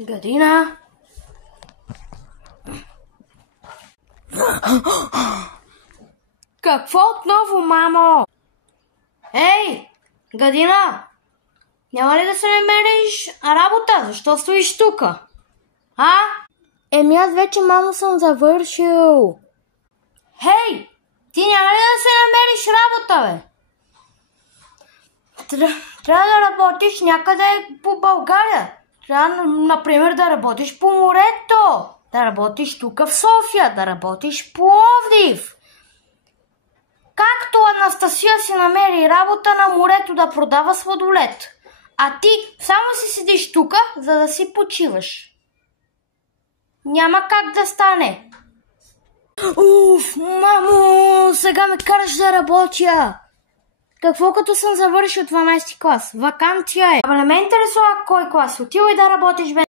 Гадина! Какво отново, мамо? Ей, Гадина! Няма ли да се намериш работа? Защо стоиш тука? А? Еми аз вече, мамо, съм завършил. Хей! Ти няма ли да се намериш работа, бе? Трябва да работиш някъде по България. Трябва, например, да работиш по морето. Да работиш тук в София. Да работиш в Пловдив. Както Анастасия си намери работа на морето да продава сладолед. А ти само си седиш тук, за да си почиваш. Няма как да стане. Уф, мамо, сега ме караш да работя. Какво като съм завършил 12 клас? Ваканция е. Абе, не ме интересува кой клас. Отивай да работиш, бе.